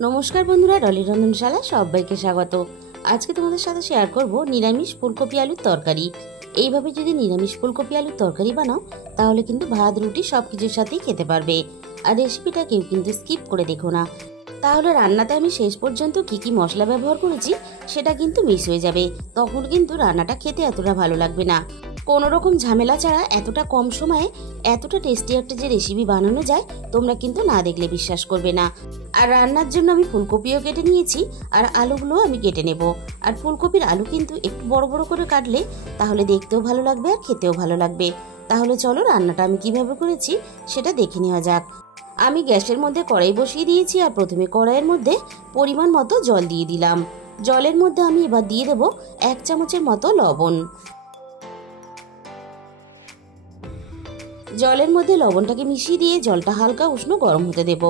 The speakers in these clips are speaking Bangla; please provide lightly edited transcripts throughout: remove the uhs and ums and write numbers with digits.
নমস্কার বন্ধুরা, ডলির রন্ধনশালা সবাইকে স্বাগত। আজকে তোমাদের সাথে শেয়ার করব নিরামিষ ফুলকপি আলুর তরকারি। এইভাবে যদি নিরামিষ ফুলকপি আলুর তরকারি বানাও তাহলে কিন্তু ভাত রুটি সব কিছুর সাথেই খেতে পারবে। আর রেসিপিটা কেউ কিন্তু স্কিপ করে দেখো না, তাহলে রান্নাতে আমি শেষ পর্যন্ত কি কি মশলা ব্যবহার করেছি সেটা কিন্তু মিস হয়ে যাবে। তখন কিন্তু রান্নাটা খেতে এতটা ভালো লাগবে না। কোনো রকম ঝামেলা ছাড়া এতটা কম সময়ে এতটা টেস্টি একটা যে রেসিপি বানানো যায় তোমরা কিন্তু না দেখলে বিশ্বাস করবে না। আর রান্নার জন্য আমি ফুলকপিও কেটে নিয়েছি আর আলুগুলো আমি কেটে নেব। আর ফুলকপির আলু কিন্তু একটু বড় বড় করে কাটলে তাহলে দেখতেও ভালো লাগবে আর খেতেও ভালো লাগবে। তাহলে চলো রান্নাটা আমি কিভাবে করেছি সেটা দেখে নেওয়া যাক। আমি গ্যাসের মধ্যে কড়াই বসিয়ে দিয়েছি আর প্রথমে কড়াইয়ের মধ্যে পরিমাণ মতো জল দিয়ে দিলাম। জলের মধ্যে আমি এবার দিয়ে দেব 1 চামচের মতো লবণ। জলের মধ্যে লবণটাকে মিশিয়ে দিয়ে জলটা হালকা উষ্ণ গরম হতে দেব।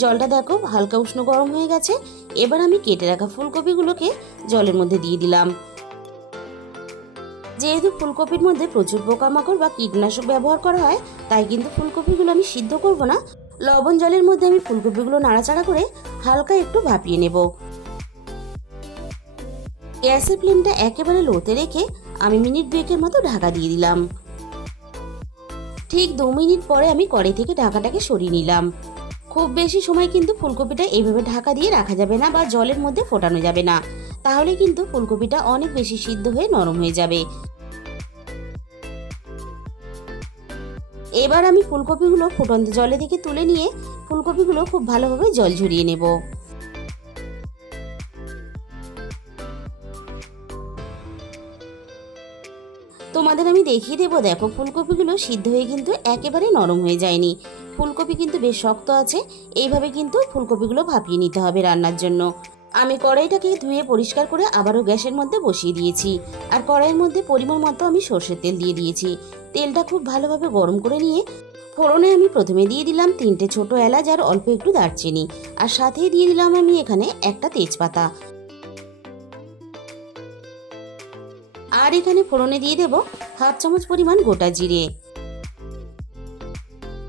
জলটা দেখো হালকা উষ্ণ গরম হয়ে গেছে। এবার আমি কেটে রাখা ফুলকপিগুলোকে জলের মধ্যে দিয়ে দিলাম। যেহেতু ফুলকপির মধ্যে প্রচুর পোকামাকড় বা কীটনাশক ব্যবহার করা হয়, তাই কিন্তু ফুলকপিগুলো আমি সিদ্ধ করব না। লবণ জলের মধ্যে আমি ফুলকপিগুলো নাড়াচাড়া করে হালকা একটু ভাপিয়ে নেব। গ্যাসের ফ্লেমটা একেবারে লোতে রেখে আমি মিনিট 2 মতো ঢাকা দিয়ে দিলাম। ঠিক 2 মিনিট পরে আমি কড়াই থেকে ঢাকাটাকে সরিয়ে নিলাম। খুব বেশি সময় কিন্তু ফুলকপিটা এইভাবে ঢাকা দিয়ে রাখা যাবে না বা জলের মধ্যে ফোটানো যাবে না, তাহলে কিন্তু ফুলকপিটা অনেক বেশি সিদ্ধ হয়ে নরম হয়ে যাবে। এবার আমি ফুলকপিগুলো ফুটন্ত জলে থেকে তুলে নিয়ে ফুলকপিগুলো খুব ভালোভাবে জল ঝরিয়ে নেব। তোমাদের আমি দেখিয়ে দেবো, দেখো ফুলকপিগুলো সিদ্ধ হয়ে কিন্তু একেবারে নরম হয়ে যায়নি। ফুলকপি কিন্তু বেশ শক্ত আছে। এইভাবে কিন্তু ফুলকপিগুলো ভাপিয়ে নিতে হবে রান্নার জন্য। আমি কড়াইটাকে ধুয়ে পরিষ্কার করে আবারও গ্যাসের মধ্যে বসিয়ে দিয়েছি। আর কড়াইয়ের মধ্যে পরিমাণ মতো আমি সর্ষের তেল দিয়ে দিয়েছি। তেলটা খুব ভালোভাবে গরম করে নিয়ে ফোড়নে আমি প্রথমে দিয়ে দিলাম 3টে ছোট এলাচ আর অল্প একটু দারচিনি। আর সাথেই দিয়ে দিলাম আমি এখানে একটা তেজপাতা। আর এখানে ফোড়নে দিয়ে দেব 1/2 চামচ পরিমাণ গোটা জিরে।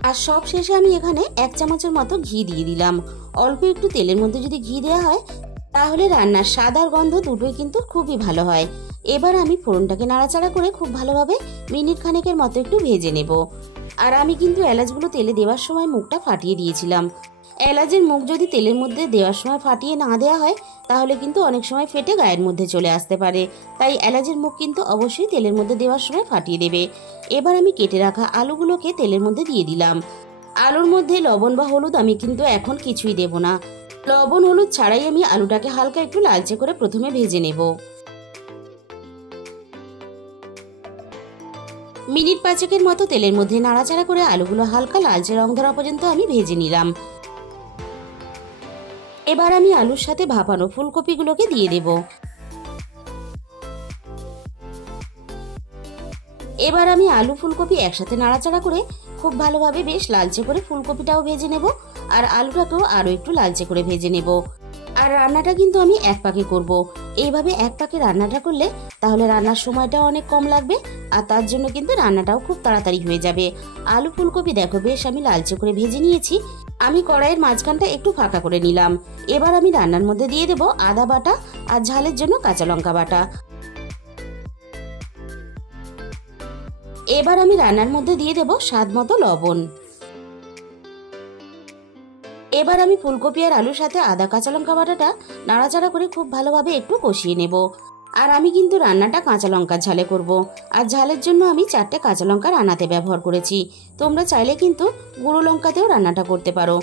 আর সব শেষে আমি এখানে 1 চামচের মতো ঘি দিয়ে দিলাম। অল্প একটু তেলের মধ্যে যদি ঘি দেওয়া হয় তাহলে রান্নার স্বাদ আর গন্ধ দুটোই কিন্তু খুবই ভালো হয়। এবার আমি ফোড়নটাকে নাড়াচাড়া করে খুব ভালোভাবে মিনিট খানেকের মতো একটু ভেজে নেব। আর আমি কিন্তু এলাচগুলো তেলে দেওয়ার সময় মুখটা ফাটিয়ে দিয়েছিলাম। এলাচের মুখ যদি তেলের মধ্যে দেওয়ার সময় ফাটিয়ে না দেওয়া হয় তাহলে কিন্তু অনেক সময় ফেটে গায়ের মধ্যে চলে আসতে পারে। তাই এলাচের মুখ কিন্তু অবশ্যই তেলের মধ্যে দেওয়ার সময় ফাটিয়ে দেবে। এবার আমি কেটে রাখা আলুগুলোকে তেলের মধ্যে দিয়ে দিলাম। আলুর মধ্যে লবণ বা হলুদ আমি কিন্তু এখন কিছুই দেব না। লবণ হলুদ ছাড়াই আমি আলুটাকে হালকা একটু লালচে করে প্রথমে ভেজে নেব। মিনিট 5 মতো তেলের মধ্যে নাড়াচাড়া করে আলুগুলো হালকা লালচে রং ধরা পর্যন্ত আমি ভেজে নিলাম। এবার আমি আলুর সাথে ভাপানো ফুলকপিগুলোকে দিয়ে দেব। এবার আমি আলু ফুলকপি একসাথে নাড়াচাড়া করে খুব ভালোভাবে বেশ লালচে করে ফুলকপিটাও ভেজে নেব আর আলুটাকেও আরো একটু লালচে করে ভেজে নেব। আর রান্নাটা কিন্তু আমি এক পাকে করব। এইভাবে এক পাকে রান্নাটা করলে তাহলে রান্নার সময়টা অনেক কম লাগবে আর তার জন্য কিন্তু রান্নাটাও খুব তাড়াতাড়ি হয়ে যাবে। আলু ফুলকপি দেখো বেশ আমি লালচে করে ভেজে নিয়েছি। আমি কড়াইয়ের মাঝখানটা একটু ফাঁকা করে নিলাম। এবার আমি রান্নার মধ্যে দিয়ে দেব আদা বাটা আর ঝালের জন্য কাঁচা লঙ্কা বাটা। এবার আমি রান্নার মধ্যে দিয়ে দেব স্বাদ মতো লবণ। এবার আমি ফুলকপি আর আলুর সাথে আদা কাঁচা লঙ্কা বাটাটা নাড়াচাড়া করে খুব ভালোভাবে একটু কষিয়ে নেব। আর আমি কিন্তু রান্নাটা কাঁচা লঙ্কার ঝালে করব। আর ঝালের জন্য আমি 4টে কাঁচা লঙ্কা রান্নাতে ব্যবহার করেছি। তোমরা চাইলে কিন্তু গুঁড়ো লঙ্কাতেও রান্নাটা করতে পারো।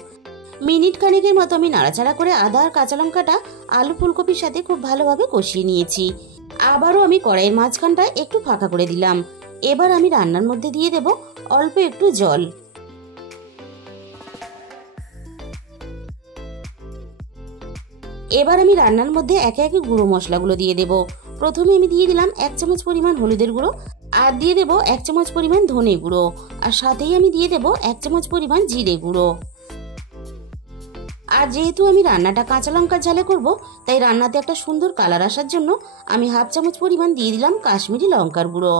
মিনিট খানেকের মতো আমি নাড়াচাড়া করে আদা আর কাঁচা লঙ্কাটা আলু ফুলকপির সাথে খুব ভালোভাবে কষিয়ে নিয়েছি। আবারও আমি কড়াইয়ের মাঝখানটা একটু ফাঁকা করে দিলাম। এবার আমি রান্নার মধ্যে দিয়ে দেব অল্প একটু জল। এবার আমি রান্নার মধ্যে একে একে গুঁড়ো মশলাগুলো দিয়ে দেব। প্রথমে আমি দিয়ে দিলাম 1 চামচ পরিমাণ হলুদের গুঁড়ো, আর দিয়ে দেব 1 চামচ পরিমাণ ধনে গুঁড়ো, আর সাথেই আমি দিয়ে দেব 1 চামচ পরিমাণ জিরে গুঁড়ো। আর যেহেতু আমি রান্নাটা কাঁচা লঙ্কার ঝালে করব তাই রান্নাতে একটা সুন্দর কালার আসার জন্য আমি 1/2 চামচ পরিমাণ দিয়ে দিলাম কাশ্মীরি লঙ্কার গুঁড়ো।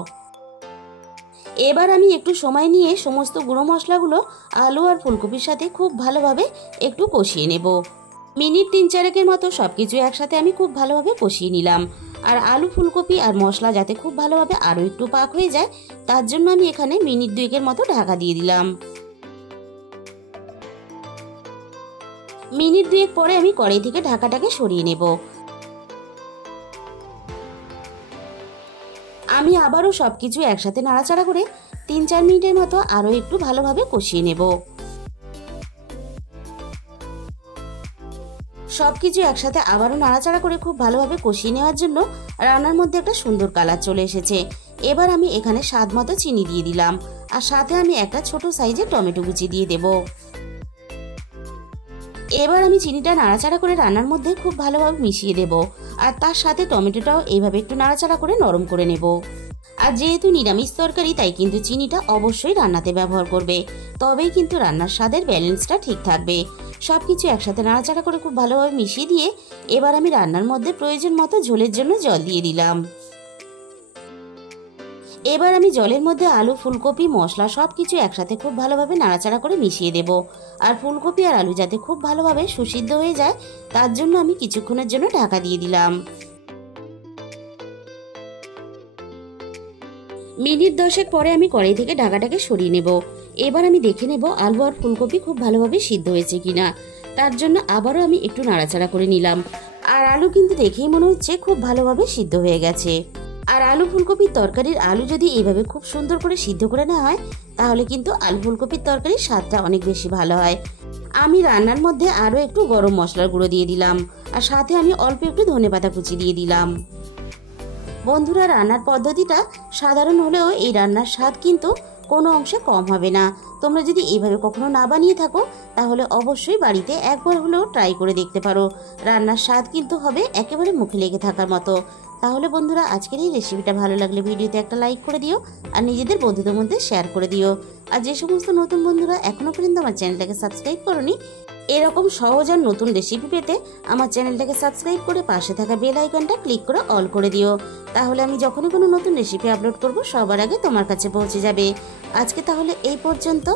এবার আমি একটু সময় নিয়ে সমস্ত গুঁড়ো মশলাগুলো আলু আর ফুলকপির সাথে খুব ভালোভাবে একটু কষিয়ে নেব। মিনিট 3-4 মতো সব কিছু একসাথে আমি খুব ভালোভাবে কষিয়ে নিলাম। আর আলু, ফুলকপি আর মশলা যাতে খুব ভালোভাবে আরও একটু পাক হয়ে যায়, তার জন্য আমি এখানে মিনিট 2 মতো ঢাকা দিয়ে দিলাম। মিনিট 2 পরে আমি কড়াই থেকে ঢাকাটাকে সরিয়ে নেব। আমি আবারও সবকিছু একসাথে নাড়াচাড়া করে 3-4 মিনিটের মতো আরও একটু ভালোভাবে কষিয়ে নেব। সবকিছু একসাথে আবারও নাড়াচাড়া করে খুব ভালোভাবে কষিয়ে নেওয়ার জন্য রান্নার মধ্যে একটা সুন্দর কালার চলে এসেছে। এবার আমি এখানে স্বাদ মতো চিনি দিয়ে দিলাম, আর সাথে আমি একটা ছোট সাইজের টমেটো কুচি দিয়ে দেব। এবার আমি চিনিটা নাড়াচাড়া করে রান্নার মধ্যে খুব ভালোভাবে মিশিয়ে দেব, আর তার সাথে টমেটোটাও এইভাবে একটু নাড়াচাড়া করে নরম করে নেব। আর যেহেতু নিরামিষ তরকারি, তাই কিন্তু চিনিটা অবশ্যই রান্নাতে ব্যবহার করবে, তবেই কিন্তু রান্নার স্বাদের ব্যালেন্সটা ঠিক থাকবে। সব কিছু একসাথে নাড়াচাড়া করে খুব ভালোভাবে মিশিয়ে দিয়ে এবার আমি রান্নার মধ্যে প্রয়োজন মতো ঝোলের জন্য জল দিয়ে দিলাম। এবার আমি জলের মধ্যে আলু, ফুলকপি, মশলা সব কিছু একসাথে খুব ভালোভাবে নাড়াচাড়া করে মিশিয়ে দেব। আর ফুলকপি আর আলু যাতে খুব ভালোভাবে সুসিদ্ধ হয়ে যায়, তার জন্য আমি কিছুক্ষণের জন্য ঢাকা দিয়ে দিলাম। মিনিট 10 পরে আমি কড়াই থেকে ঢাকাটাকে সরিয়ে নেব। এবার আমি দেখে নেব আলু আর ফুলকপি খুব ভালোভাবে সিদ্ধ হয়েছে কিনা। তার জন্য আবারও আমি একটু নাড়াচাড়া করে নিলাম। আর আলু কিন্তু দেখেই মনে হচ্ছে খুব ভালোভাবে সিদ্ধ হয়ে গেছে। আর আলু ফুলকপির তরকারির আলু যদি এইভাবে খুব সুন্দর করে সিদ্ধ করে নেওয়া হয়, তাহলে কিন্তু আলু ফুলকপির তরকারির স্বাদটা অনেক বেশি ভালো হয়। আমি রান্নার মধ্যে আরও একটু গরম মশলার গুঁড়ো দিয়ে দিলাম, আর সাথে আমি অল্প একটু ধনেপাতা কুচি দিয়ে দিলাম। বন্ধুরা, রান্নার পদ্ধতিটা সাধারণ হলেও এই রান্নার স্বাদ কিন্তু কোনো অংশে কম হবে না। তোমরা যদি এইভাবে কখনো না বানিয়ে থাকো, তাহলে অবশ্যই বাড়িতে একবার হলেও ট্রাই করে দেখতে পারো। রান্নার স্বাদ কিন্তু হবে একেবারে মুখে লেগে থাকার মতো। তাহলে বন্ধুরা, আজকের এই রেসিপিটা ভালো লাগলে ভিডিওতে একটা লাইক করে দিও, আর নিজেদের বন্ধুদের মধ্যে শেয়ার করে দিও। আর যে সমস্ত নতুন বন্ধুরা এখনও পর্যন্ত আমার চ্যানেলটাকে সাবস্ক্রাইব করোনি, এরকম সহজ আর নতুন রেসিপি পেতে আমার চ্যানেলটাকে সাবস্ক্রাইব করে পাশে থাকা বেল আইকনটা ক্লিক করে অল করে দিও। তাহলে আমি যখনই কোনো নতুন রেসিপি আপলোড করব, সবার আগে তোমার কাছে পৌঁছে যাবে। আজকে তাহলে এই পর্যন্ত।